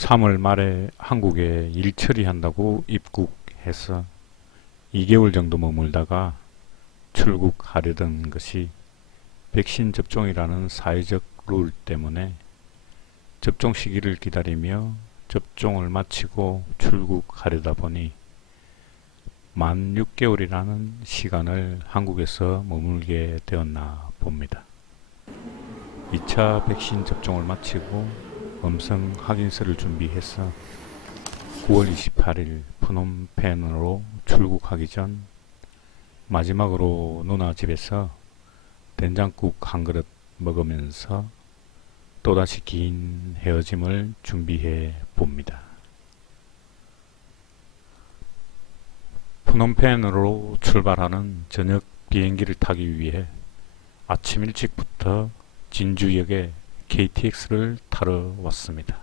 3월 말에 한국에 일 처리한다고 입국해서 2개월 정도 머물다가 출국하려던 것이 백신 접종이라는 사회적 룰 때문에 접종 시기를 기다리며 접종을 마치고 출국하려다 보니 만 6개월이라는 시간을 한국에서 머물게 되었나 봅니다. 2차 백신 접종을 마치고 음성 확인서를 준비해서 9월 28일 프놈펜으로 출국하기 전 마지막으로 누나 집에서 된장국 한 그릇 먹으면서 또다시 긴 헤어짐을 준비해 봅니다. 프놈펜으로 출발하는 저녁 비행기를 타기 위해 아침 일찍부터 진주역에 KTX를 타러 왔습니다.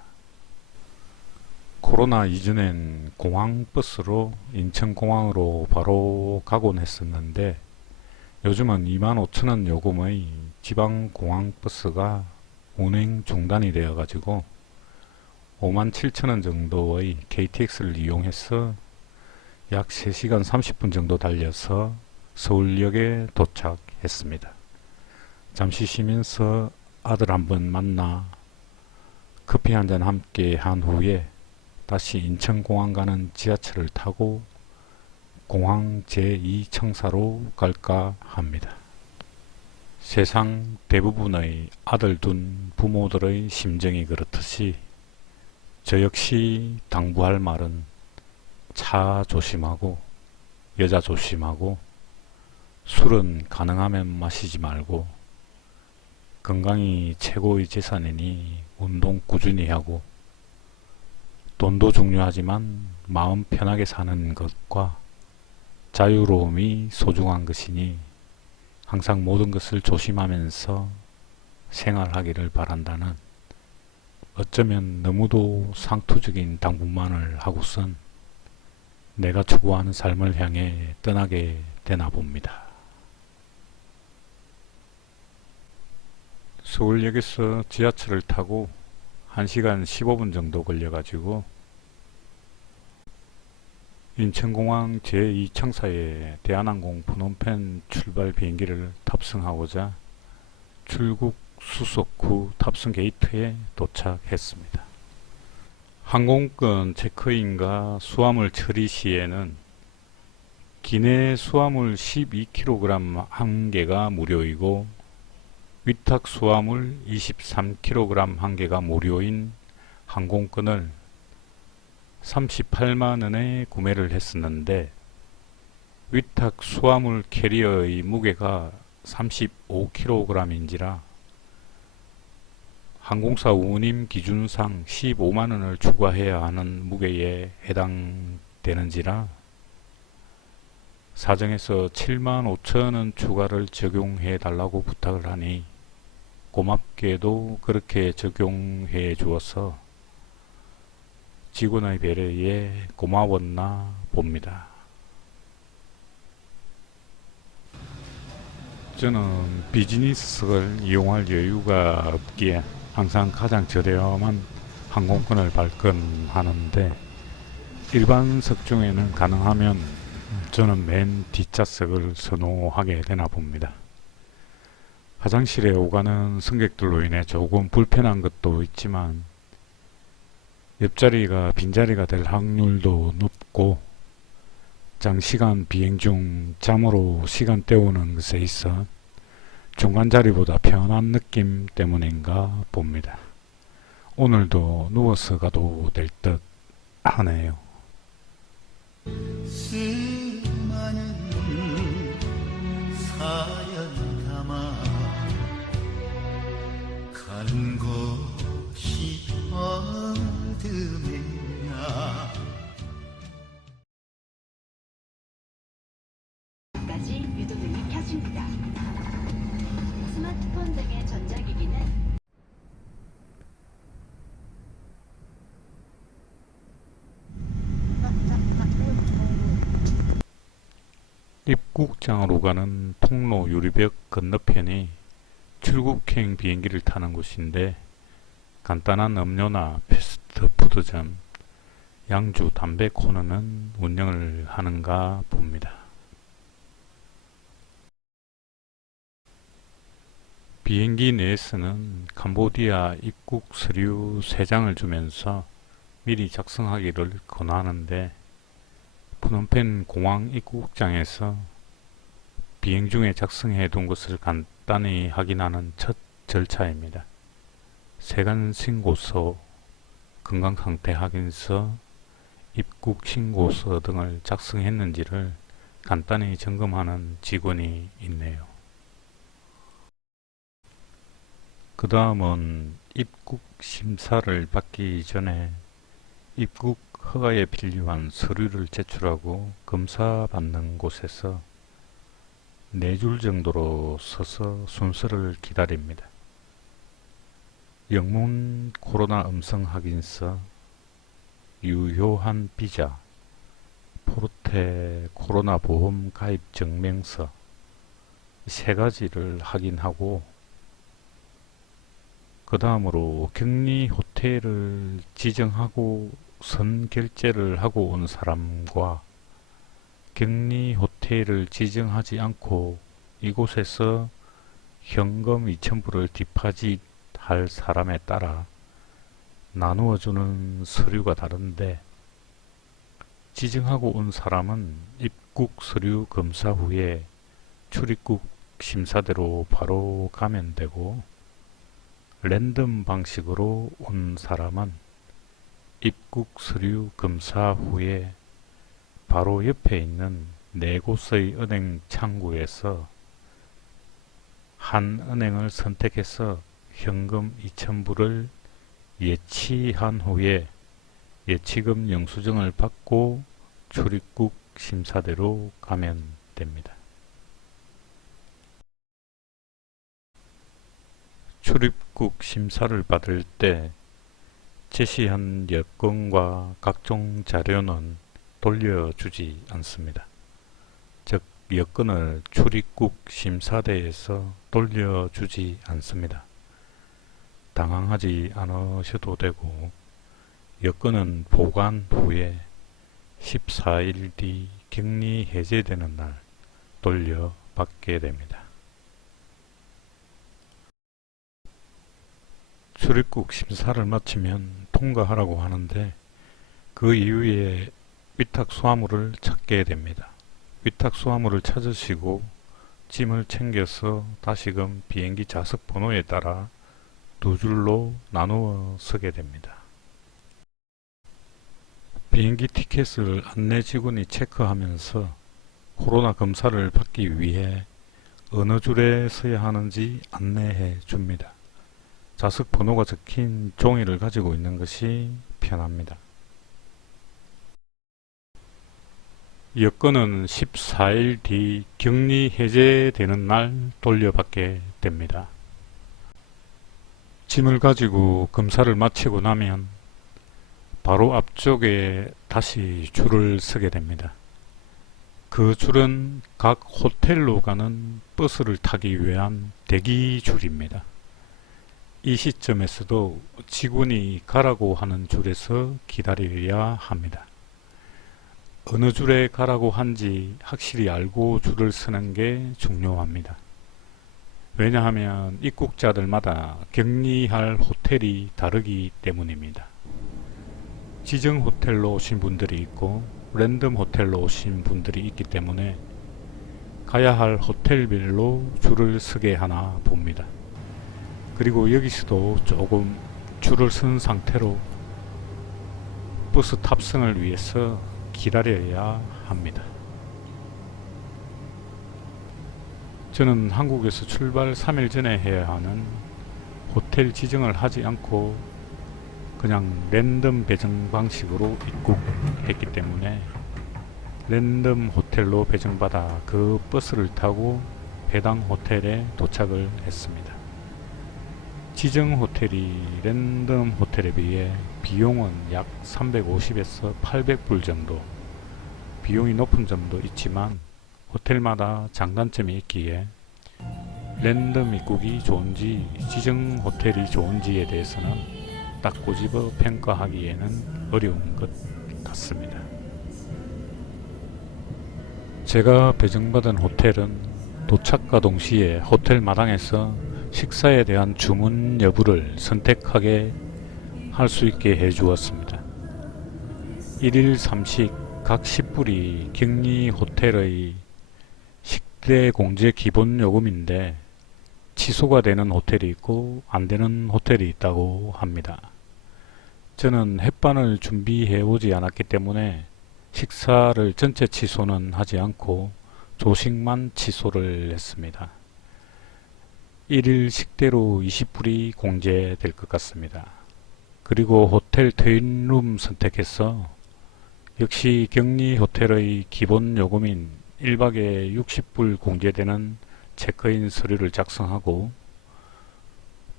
코로나 이전엔 공항버스로 인천공항으로 바로 가곤 했었는데 요즘은 25,000원 요금의 지방공항버스가 운행 중단이 되어 가지고 57,000원 정도의 KTX를 이용해서 약 3시간 30분 정도 달려서 서울역에 도착했습니다. 잠시 쉬면서 아들 한번 만나 커피 한잔 함께 한 후에 다시 인천공항 가는 지하철을 타고 공항 제2청사로 갈까 합니다. 세상 대부분의 아들 둔 부모들의 심정이 그렇듯이 저 역시 당부할 말은 차 조심하고 여자 조심하고 술은 가능하면 마시지 말고 건강이 최고의 재산이니 운동 꾸준히 하고 돈도 중요하지만 마음 편하게 사는 것과 자유로움이 소중한 것이니 항상 모든 것을 조심하면서 생활하기를 바란다는 어쩌면 너무도 상투적인 당부만을 하고선 내가 추구하는 삶을 향해 떠나게 되나 봅니다. 서울역에서 지하철을 타고 1시간 15분 정도 걸려가지고 인천공항 제2청사에 대한항공 프놈펜 출발 비행기를 탑승하고자 출국 수속 후 탑승 게이트에 도착했습니다. 항공권 체크인과 수화물 처리 시에는 기내 수화물 12kg 한 개가 무료이고 위탁 수화물 23kg 한 개가 무료인 항공권을 38만원에 구매를 했었는데 위탁 수화물 캐리어의 무게가 35kg인지라 항공사 운임 기준상 15만원을 추가해야 하는 무게에 해당되는지라 사정에서 75,000원 추가를 적용해 달라고 부탁을 하니 고맙게도 그렇게 적용해 주어서 직원의 배려에 고마웠나 봅니다. 저는 비즈니스석을 이용할 여유가 없기에 항상 가장 저렴한 항공권을 발권하는데 일반석 중에는 가능하면 저는 맨 뒷좌석을 선호하게 되나 봅니다. 화장실에 오가는 승객들로 인해 조금 불편한 것도 있지만 옆자리가 빈자리가 될 확률도 높고 장시간 비행 중 잠으로 시간 때우는 것에 있어 중간 자리보다 편한 느낌 때문인가 봅니다. 오늘도 누워서 가도 될 듯 하네요. 수많은 사연 담아 가는 곳이 어둠이야 까지 유도등이 켜집니다. 스마트폰 등의 전자기기는 입국장으로 가는 통로 유리벽 건너편이 출국행 비행기를 타는 곳인데 간단한 음료나 패스트 패스트푸드점 양주 담배 코너는 운영을 하는가 봅니다. 비행기 내에서는 캄보디아 입국 서류 3장을 주면서 미리 작성하기를 권하는데 프놈펜 공항 입국장에서 비행 중에 작성해 둔 것을 간단히 확인하는 첫 절차입니다. 세관 신고서, 건강상태 확인서, 입국 신고서 등을 작성했는지를 간단히 점검하는 직원이 있네요. 그 다음은 입국 심사를 받기 전에 입국 허가에 필요한 서류를 제출하고 검사받는 곳에서 4줄 정도로 서서 순서를 기다립니다. 영문 코로나 음성 확인서, 유효한 비자, 포르테 코로나 보험 가입 증명서 3가지를 확인하고 그 다음으로 격리 호텔을 지정하고 선결제를 하고 온 사람과 격리 호텔을 지정하지 않고 이곳에서 현금 2,000불을 디파짓 할 사람에 따라 나누어주는 서류가 다른데, 지정하고 온 사람은 입국 서류 검사 후에 출입국 심사대로 바로 가면 되고, 랜덤 방식으로 온 사람은 입국 서류 검사 후에 바로 옆에 있는 4곳의 은행 창구에서 한 은행을 선택해서 현금 2,000불을 예치한 후에 예치금 영수증을 받고 출입국 심사대로 가면 됩니다. 출입국 심사를 받을 때 제시한 여권과 각종 자료는 돌려주지 않습니다. 즉, 여권을 출입국 심사대에서 돌려주지 않습니다. 당황하지 않으셔도 되고, 여권은 보관 후에 14일 뒤 격리 해제되는 날 돌려받게 됩니다. 출입국 심사를 마치면 통과하라고 하는데 그 이후에 위탁 수화물을 찾게 됩니다. 위탁 수화물을 찾으시고 짐을 챙겨서 다시금 비행기 좌석 번호에 따라 2줄로 나누어 서게 됩니다. 비행기 티켓을 안내 직원이 체크하면서 코로나 검사를 받기 위해 어느 줄에 서야 하는지 안내해 줍니다. 좌석 번호가 적힌 종이를 가지고 있는 것이 편합니다. 여권은 14일 뒤 격리 해제되는 날 돌려받게 됩니다. 짐을 가지고 검사를 마치고 나면 바로 앞쪽에 다시 줄을 서게 됩니다. 그 줄은 각 호텔로 가는 버스를 타기 위한 대기줄입니다. 이 시점에서도 직원이 가라고 하는 줄에서 기다려야 합니다. 어느 줄에 가라고 한지 확실히 알고 줄을 서는 게 중요합니다. 왜냐하면 입국자들마다 격리할 호텔이 다르기 때문입니다. 지정 호텔로 오신 분들이 있고 랜덤 호텔로 오신 분들이 있기 때문에 가야 할 호텔별로 줄을 서게 하나 봅니다. 그리고 여기서도 조금 줄을 선 상태로 버스 탑승을 위해서 기다려야 합니다. 저는 한국에서 출발 3일 전에 해야 하는 호텔 지정을 하지 않고 그냥 랜덤 배정 방식으로 입국했기 때문에 랜덤 호텔로 배정받아 그 버스를 타고 해당 호텔에 도착을 했습니다. 지정 호텔이 랜덤 호텔에 비해 비용은 약 350에서 800불 정도, 비용이 높은 점도 있지만 호텔마다 장단점이 있기에 랜덤 입국이 좋은지 지정 호텔이 좋은지에 대해서는 딱 꼬집어 평가하기에는 어려운 것 같습니다. 제가 배정받은 호텔은 도착과 동시에 호텔 마당에서 식사에 대한 주문 여부를 선택하게 할 수 있게 해주었습니다. 1일 3식 각 10불이 격리 호텔의 식대 공제 기본 요금인데 취소가 되는 호텔이 있고 안 되는 호텔이 있다고 합니다. 저는 햇반을 준비해 오지 않았기 때문에 식사를 전체 취소는 하지 않고 조식만 취소를 했습니다. 1일 식대로 20불이 공제될 것 같습니다. 그리고 호텔 트윈룸 선택해서 역시 격리 호텔의 기본 요금인 1박에 60불 공제되는 체크인 서류를 작성하고,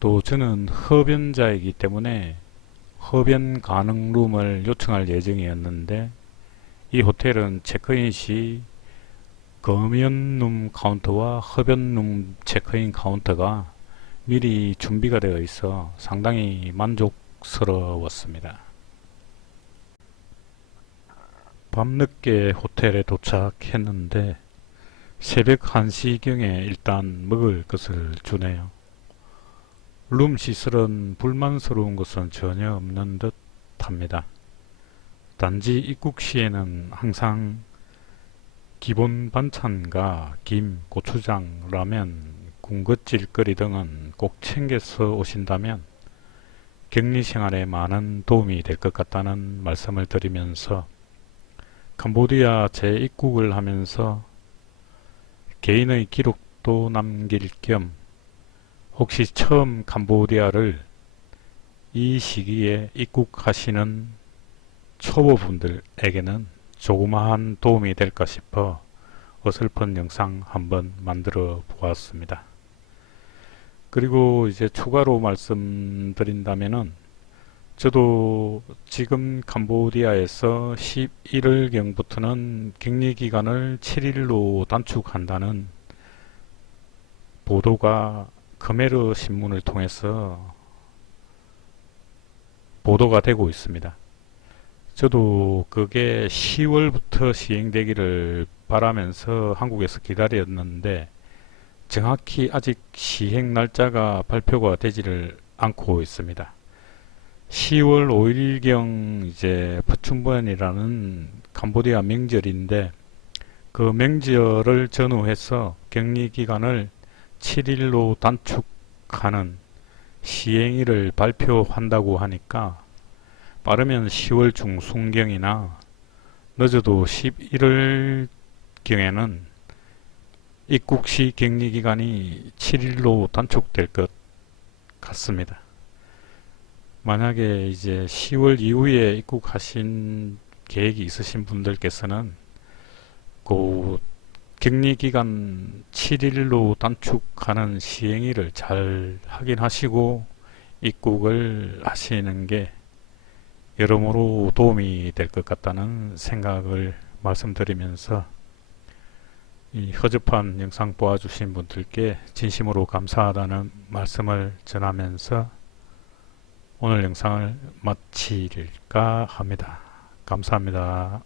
또 저는 흡연자이기 때문에 흡연 가능 룸을 요청할 예정이었는데 이 호텔은 체크인 시 검연룸 카운터와 흡연룸 체크인 카운터가 미리 준비가 되어 있어 상당히 만족스러웠습니다. 밤늦게 호텔에 도착했는데 새벽 1시경에 일단 먹을 것을 주네요. 룸 시설은 불만스러운 것은 전혀 없는 듯 합니다. 단지 입국 시에는 항상 기본 반찬과 김, 고추장, 라면, 군것질거리 등은 꼭 챙겨서 오신다면 격리 생활에 많은 도움이 될 것 같다는 말씀을 드리면서 캄보디아 재입국을 하면서 개인의 기록도 남길 겸 혹시 처음 캄보디아를 이 시기에 입국하시는 초보분들에게는 조그마한 도움이 될까 싶어 어설픈 영상 한번 만들어 보았습니다. 그리고 이제 추가로 말씀드린다면은 저도 지금 캄보디아에서 11월경부터는 격리기간을 7일로 단축한다는 보도가 khmer 신문을 통해서 보도가 되고 있습니다. 저도 그게 10월부터 시행되기를 바라면서 한국에서 기다렸는데 정확히 아직 시행 날짜가 발표가 되지를 않고 있습니다. 10월 5일경 이제 퍼춘번이라는 캄보디아 명절인데 그 명절을 전후해서 격리 기간을 7일로 단축하는 시행일을 발표한다고 하니까 빠르면 10월 중순경이나 늦어도 11월경에는 입국 시 격리 기간이 7일로 단축될 것 같습니다. 만약에 이제 10월 이후에 입국하신 계획이 있으신 분들께서는 그 격리 기간 7일로 단축하는 시행일을 잘 확인하시고 입국을 하시는 게 여러모로 도움이 될 것 같다는 생각을 말씀드리면서 이 허접한 영상 보아주신 분들께 진심으로 감사하다는 말씀을 전하면서 오늘 영상을 마칠까 합니다. 감사합니다.